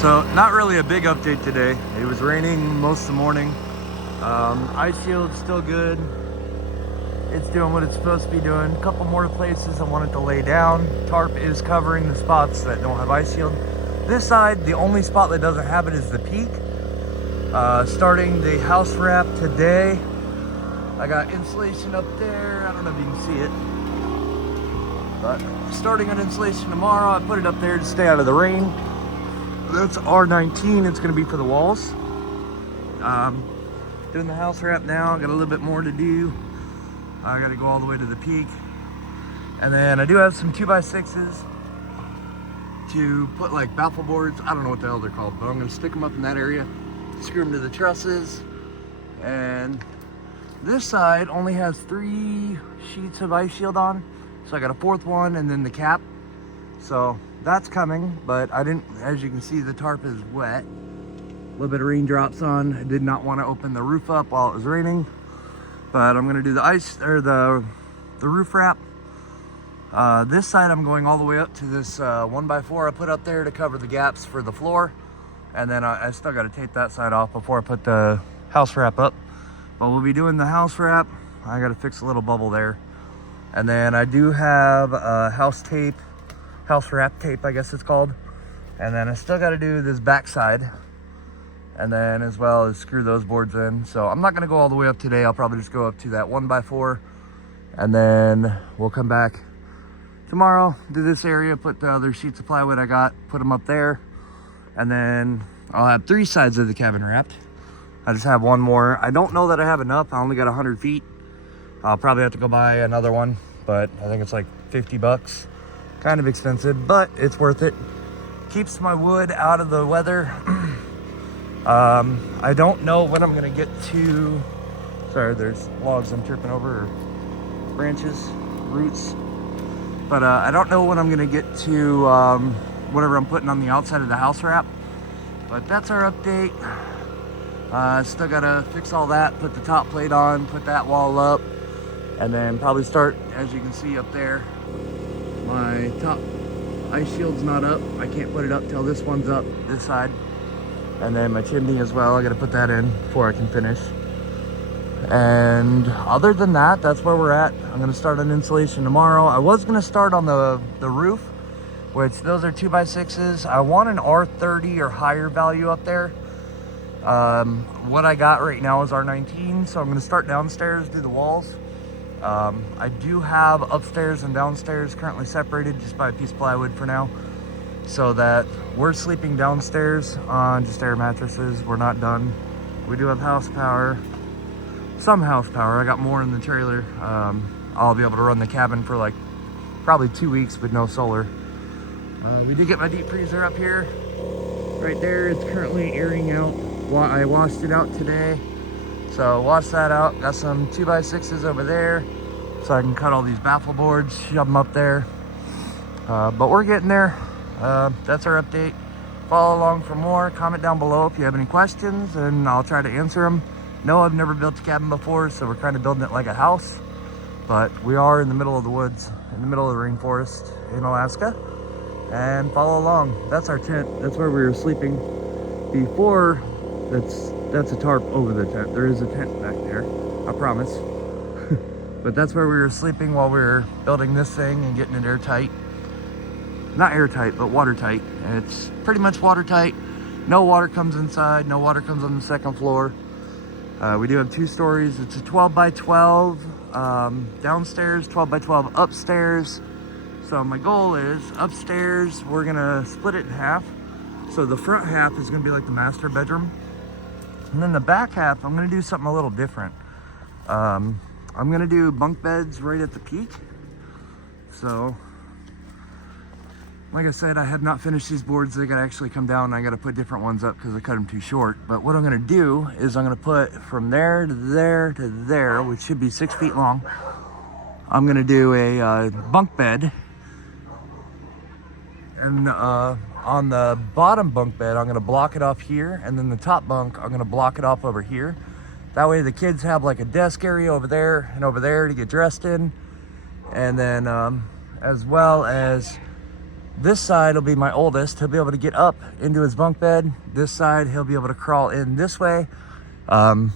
So not really a big update today. It was raining most of the morning. Ice shield's still good. It's doing what it's supposed to be doing. A couple more places I wanted to lay down. Tarp is covering the spots that don't have ice shield. This side, the only spot that doesn't have it is the peak. Starting the house wrap today. I got insulation up there. I don't know if you can see it. But starting on insulation tomorrow, I put it up there to stay out of the rain. That's R19, it's gonna be for the walls. Doing the house wrap now, got a little bit more to do. I gotta go all the way to the peak. And then I do have some 2x6s to put like baffle boards. I don't know what the hell they're called, but I'm gonna stick them up in that area, screw them to the trusses. And this side only has 3 sheets of ice shield on. So I got a 4th one and then the cap. So that's coming, but I didn't, as you can see, the tarp is wet. A little bit of raindrops on. I did not want to open the roof up while it was raining, but I'm gonna do the ice, or the roof wrap. This side I'm going all the way up to this 1x4 I put up there to cover the gaps for the floor. And then I still got to tape that side off before I put the house wrap up. But we'll be doing the house wrap. I got to fix a little bubble there. And then I do have house wrap tape, I guess it's called. And then I still got to do this back side. And then as well as screw those boards in. So I'm not going to go all the way up today. I'll probably just go up to that 1x4. And then we'll come back tomorrow, do this area, put the other sheets of plywood I got, put them up there. And then I'll have 3 sides of the cabin wrapped. I just have one more. I don't know that I have enough. I only got 100 feet. I'll probably have to go buy another one, but I think it's like 50 bucks. Kind of expensive, but it's worth it. Keeps my wood out of the weather. I don't know when I'm gonna get to, sorry, there's logs I'm tripping over, or branches, roots. But I don't know when I'm gonna get to whatever I'm putting on the outside of the house wrap. But that's our update. Still gotta fix all that, put the top plate on, put that wall up, and then probably start, as you can see up there, my top ice shield's not up. I can't put it up till this one's up, this side. And then my chimney as well, I gotta put that in before I can finish. And other than that, that's where we're at. I'm gonna start on insulation tomorrow. I was gonna start on the roof, which those are 2x6s. I want an R30 or higher value up there. What I got right now is R19, so I'm gonna start downstairs, do the walls. I do have upstairs and downstairs currently separated just by a piece of plywood for now, so that we're sleeping downstairs on just air mattresses. We're not done. We do have house power. Some house power. I got more in the trailer. I'll be able to run the cabin for like probably 2 weeks with no solar. We did get my deep freezer up here. Right there, it's currently airing out. I washed it out today. So washed that out. Got some 2x6s over there, so I can cut all these baffle boards, shove them up there. But we're getting there. That's our update. Follow along for more. Comment down below if you have any questions, and I'll try to answer them. No, I've never built a cabin before, so we're kind of building it like a house. But we are in the middle of the woods, in the middle of the rainforest in Alaska. And follow along. That's our tent. That's where we were sleeping before. That's a tarp over the tent. There is a tent back there, I promise. But that's where we were sleeping while we were building this thing and getting it airtight. Not airtight, but watertight. And it's pretty much watertight. No water comes inside. No water comes on the second floor. We do have 2 stories. It's a 12x12 downstairs, 12x12 upstairs. So my goal is upstairs, we're gonna split it in half. So the front half is gonna be like the master bedroom. And then the back half, I'm gonna do something a little different. I'm gonna do bunk beds right at the peak. So, like I said, I have not finished these boards. They gotta actually come down. I gotta put different ones up because I cut them too short. But what I'm gonna do is I'm gonna put from there to there to there, which should be 6 feet long. I'm gonna do a bunk bed. And on the bottom bunk bed, I'm gonna block it off here. And then the top bunk, I'm gonna block it off over here. That way the kids have like a desk area over there and over there to get dressed in. And then as well as This side will be my oldest. He'll be able to get up into his bunk bed. This side, he'll be able to crawl in this way.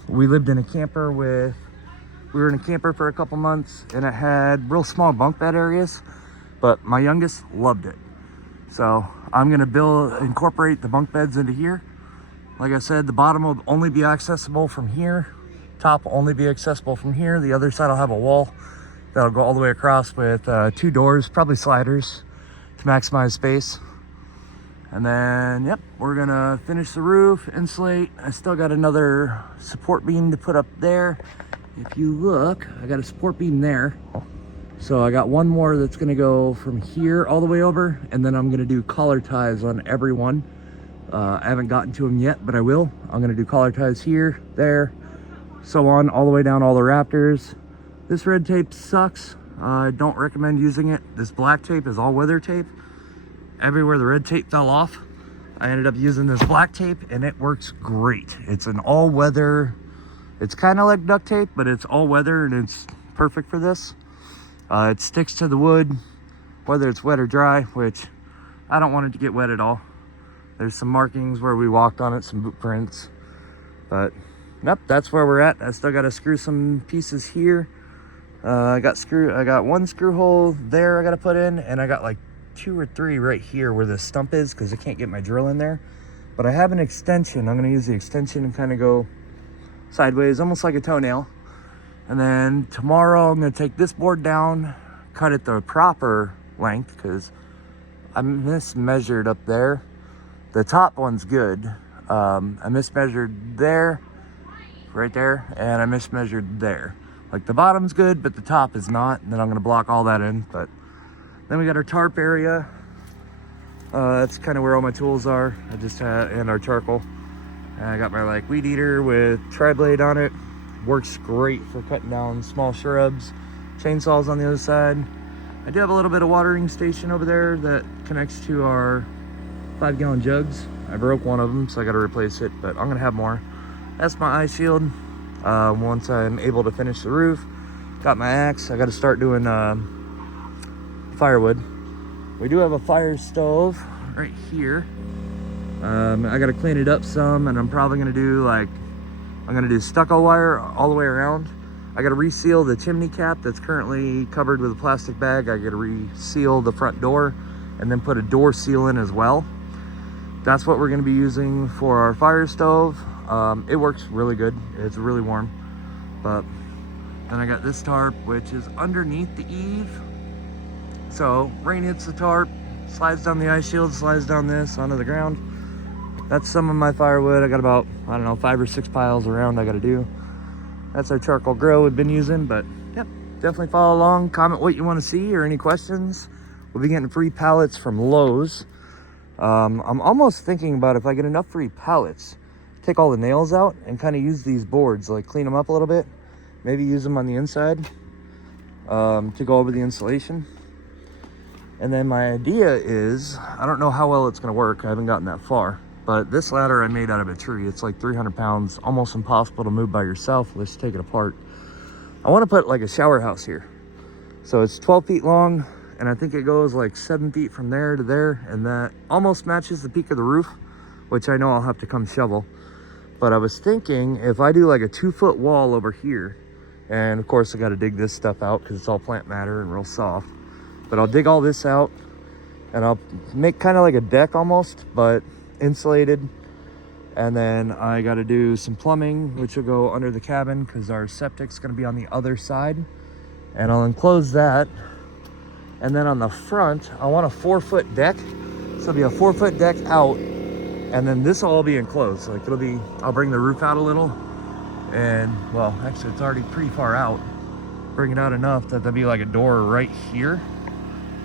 We lived in a camper we were in a camper for a couple months, and it had real small bunk bed areas, but my youngest loved it. So I'm gonna incorporate the bunk beds into here. Like I said, the bottom will only be accessible from here. Top will only be accessible from here. The other side will have a wall that'll go all the way across with 2 doors, probably sliders to maximize space. And then, yep, we're gonna finish the roof, insulate. I still got another support beam to put up there. If you look, I got a support beam there. So I got one more that's gonna go from here all the way over, and then I'm gonna do collar ties on every one. I haven't gotten to them yet, but I will. I'm gonna do collar ties here, there, so on, all the way down all the rafters. This red tape sucks. I don't recommend using it. This black tape is all weather tape. Everywhere the red tape fell off, I ended up using this black tape, and it works great. It's an all weather, it's kind of like duct tape, but it's all weather, and it's perfect for this. It sticks to the wood, whether it's wet or dry, which I don't want it to get wet at all. There's some markings where we walked on it, some boot prints, but yep, that's where we're at. I still got to screw some pieces here. I got one screw hole there I got to put in, and I got like 2 or 3 right here where the stump is, because I can't get my drill in there. But I have an extension. I'm going to use the extension and kind of go sideways, almost like a toenail. And then tomorrow I'm going to take this board down, cut it the proper length, because I mismeasured up there. The top one's good. I mismeasured there, right there, and I mismeasured there. Like the bottom's good, but the top is not. And then I'm gonna block all that in. But then we got our tarp area. That's kind of where all my tools are. And our charcoal. And I got my like weed eater with tri-blade on it. Works great for cutting down small shrubs. Chainsaws on the other side. I do have a little bit of watering station over there that connects to our 5-gallon jugs. I broke one of them, so I got to replace it, but I'm gonna have more. That's my eye shield. Once I'm able to finish the roof, got my axe. I got to start doing firewood. We do have a fire stove right here. I got to clean it up some, and I'm probably gonna do stucco wire all the way around. I got to reseal the chimney cap that's currently covered with a plastic bag. I got to reseal the front door, and then put a door seal in as well. That's what we're going to be using for our fire stove. It works really good. It's really warm. But then I got this tarp, which is underneath the eave. So rain hits the tarp, slides down the ice shield, slides down this onto the ground. That's some of my firewood. I got about, 5 or 6 piles around I got to do. That's our charcoal grill we've been using. But yep, definitely follow along. Comment what you want to see or any questions. We'll be getting free pallets from Lowe's. I'm almost thinking about, if I get enough free pallets, take all the nails out and kind of use these boards, like clean them up a little bit, maybe use them on the inside to go over the insulation. And then my idea is, I don't know how well it's going to work, I haven't gotten that far, but this ladder I made out of a tree. It's like 300 pounds, almost impossible to move by yourself. Let's take it apart. I want to put like a shower house here. So it's 12 feet long, and I think it goes like 7 feet from there to there, and that almost matches the peak of the roof, which I know I'll have to come shovel. But I was thinking, if I do like a 2-foot wall over here, and of course I got to dig this stuff out because it's all plant matter and real soft, but I'll dig all this out and I'll make kind of like a deck almost, but insulated. And then I got to do some plumbing, which will go under the cabin because our septic's going to be on the other side, and I'll enclose that. And then on the front, I want a 4-foot deck. So it'll be a 4-foot deck out, and then this will all be enclosed. Like I'll bring the roof out a little, and well, actually it's already pretty far out. Bring it out enough that there'll be like a door right here.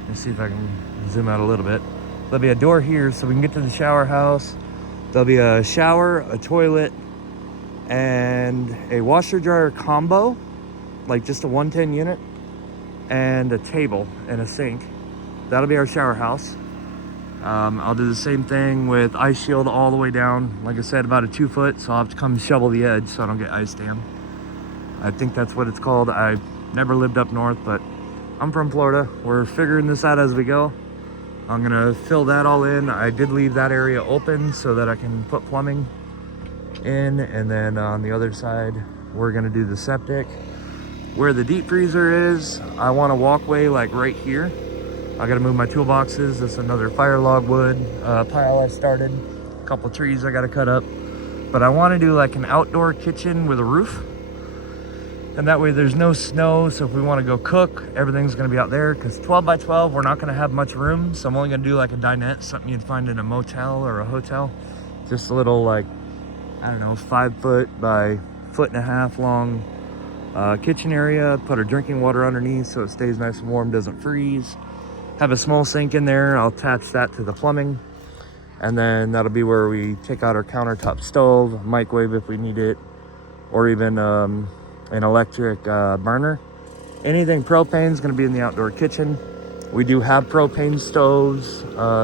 Let's see if I can zoom out a little bit. There'll be a door here so we can get to the shower house. There'll be a shower, a toilet, and a washer dryer combo, like just a 110 unit. And a table and a sink. That'll be our shower house. I'll do the same thing with ice shield all the way down. Like I said, about a 2-foot, so I'll have to come shovel the edge so I don't get ice dam. I think that's what it's called. I've never lived up north, but I'm from Florida. We're figuring this out as we go. I'm gonna fill that all in. I did leave that area open so that I can put plumbing in, and then on the other side we're gonna do the septic. Where the deep freezer is, I want a walkway like right here. I gotta move my toolboxes. This is another fire log wood pile I started. A couple trees I gotta cut up. But I want to do like an outdoor kitchen with a roof. And that way there's no snow, so if we want to go cook, everything's going to be out there. Because 12 by 12, we're not going to have much room. So I'm only going to do like a dinette, something you'd find in a motel or a hotel. Just a little like, I don't know, 5 foot by 1.5 foot long kitchen area. Put our drinking water underneath so it stays nice and warm, doesn't freeze. Have a small sink in there. I'll attach that to the plumbing. And then that'll be where we take out our countertop stove, microwave if we need it, or even an electric burner. Anything propane is going to be in the outdoor kitchen. We do have propane stoves,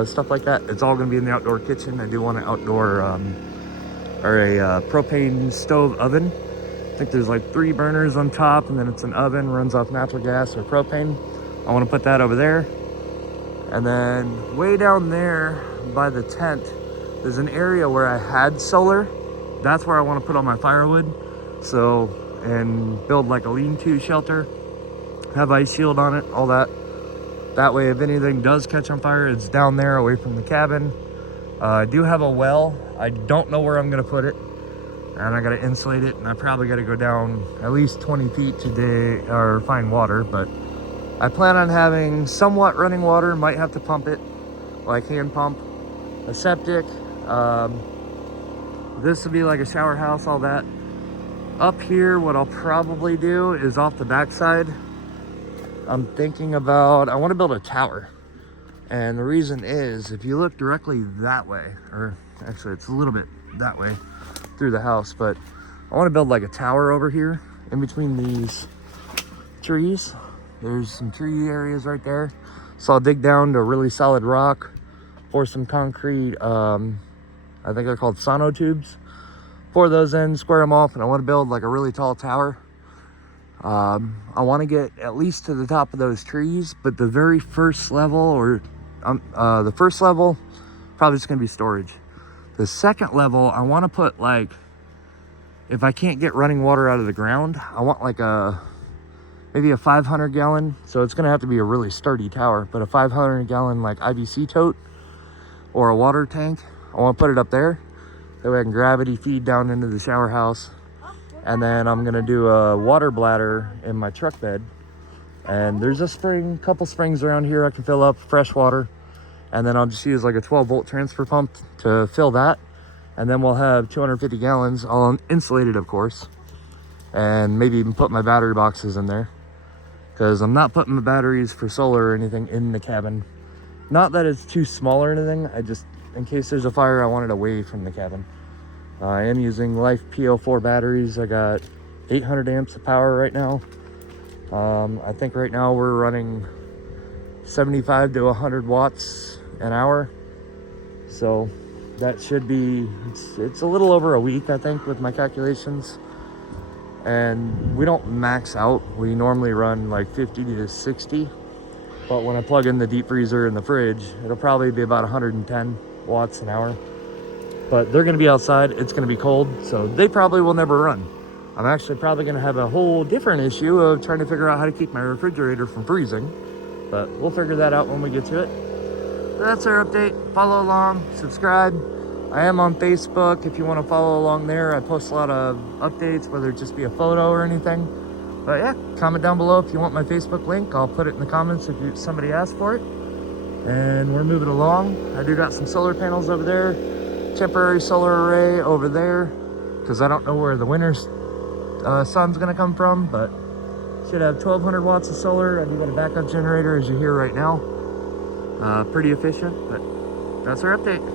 stuff like that. It's all going to be in the outdoor kitchen. I do want an outdoor or a propane stove oven. I think there's like 3 burners on top, and then it's an oven, runs off natural gas or propane. I want to put that over there. And then way down there by the tent, there's an area where I had solar. That's where I want to put all my firewood. So, and build like a lean-to shelter, have ice shield on it, all that. That way, if anything does catch on fire, it's down there away from the cabin. I do have a well. I don't know where I'm gonna put it, and I gotta insulate it, and I probably gotta go down at least 20 feet today or find water, but I plan on having somewhat running water. Might have to pump it, like hand pump. A septic. This will be like a shower house, all that. Up here, what I'll probably do is off the backside. I'm thinking about, I want to build a tower. And the reason is, if you look directly that way, or actually it's a little bit that way through the house, but I want to build like a tower over here in between these trees. There's some tree areas right there. So I'll dig down to really solid rock, pour some concrete, I think they're called sonotubes. Pour those in, square them off, and I want to build like a really tall tower. I want to get at least to the top of those trees, but the very first level, or the first level, probably just going to be storage. The second level, I want to put like, if I can't get running water out of the ground, I want like maybe a 500 gallon. So it's going to have to be a really sturdy tower, but a 500 gallon like IBC tote or a water tank. I want to put it up there. That way I can gravity feed down into the shower house. And then I'm gonna do a water bladder in my truck bed. And there's a spring, couple springs around here I can fill up fresh water. And then I'll just use like a 12-volt transfer pump to fill that. And then we'll have 250 gallons, all insulated of course. And maybe even put my battery boxes in there. Because I'm not putting my batteries for solar or anything in the cabin. Not that it's too small or anything, I just, in case there's a fire, I want it away from the cabin. I am using Life PO4 batteries. I got 800 amps of power right now. I think right now we're running 75 to 100 watts an hour. So that should be, it's a little over a week, I think, with my calculations. And we don't max out. We normally run like 50 to 60. But when I plug in the deep freezer and the fridge, it'll probably be about 110 watts an hour. But they're gonna be outside, it's gonna be cold, so they probably will never run. I'm actually probably gonna have a whole different issue of trying to figure out how to keep my refrigerator from freezing. But we'll figure that out when we get to it. That's our update. Follow along, subscribe. I am on Facebook if you wanna follow along there. I post a lot of updates, whether it just be a photo or anything. But yeah, comment down below if you want my Facebook link. I'll put it in the comments if somebody asks for it. And we're moving along. I do got some solar panels over there. Temporary solar array over there, because I don't know where the winter's sun's gonna come from, but should have 1200 watts of solar. I do got a backup generator, as you hear right now. Pretty efficient, but that's our update.